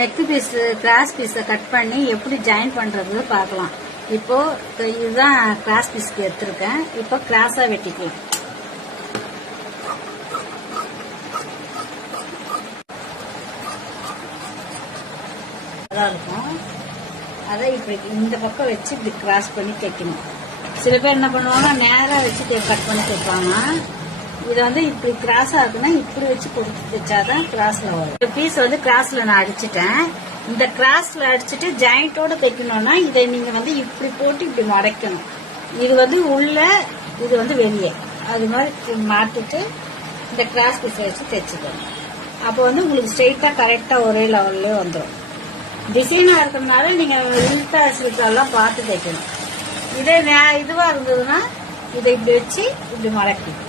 Neck piece cross பீஸை cut பண்ணி எப்படி ஜாயின் பண்றது பார்க்கலாம். இப்போ இதுதான் கிராஸ் பீஸ்க்கு எடுத்திருக்கேன். இப்போ கிராஸா வெட்டிக்கலாம். இருக்கும் அதை இப்படி இந்த பக்கம் வச்சு இப்படி கிராஸ் பண்ணி தைக்கணும். சில பேர் என்ன பண்ணுவாங்க, நேரா வச்சு கட் பண்ணி தைப்பாங்க. இதை இப்படி கிராஸா இருக்குன்னா இப்படி வச்சு கொடுத்து தைச்சாதான் கிராஸ்ல வரும். இந்த பீஸ் கிராஸ்ல நான் அடிச்சுட்டேன். இந்த கிராஸ்ல அடிச்சுட்டு ஜாயிண்டோட தைக்கணும்னா இதை நீங்க இப்படி போட்டு இப்படி மடக்கணும். இது உள்ள, இது வெளியே, அது மாதிரி மாட்டிட்டு இந்த கிராஸ் பீஸை வச்சு தைச்சுக்கணும். அப்போ உங்களுக்கு ஸ்ட்ரெயிட்டா கரெக்டா ஒரே லெவல்லே வந்துடும். டிசைனா இருக்கிறதுனால நீங்க இல்டா சில்டெல்லாம் பார்த்து தைக்கணும். இதே இதுவா இருந்ததுன்னா இதை இப்படி வச்சு இப்படி மடக்கணும்.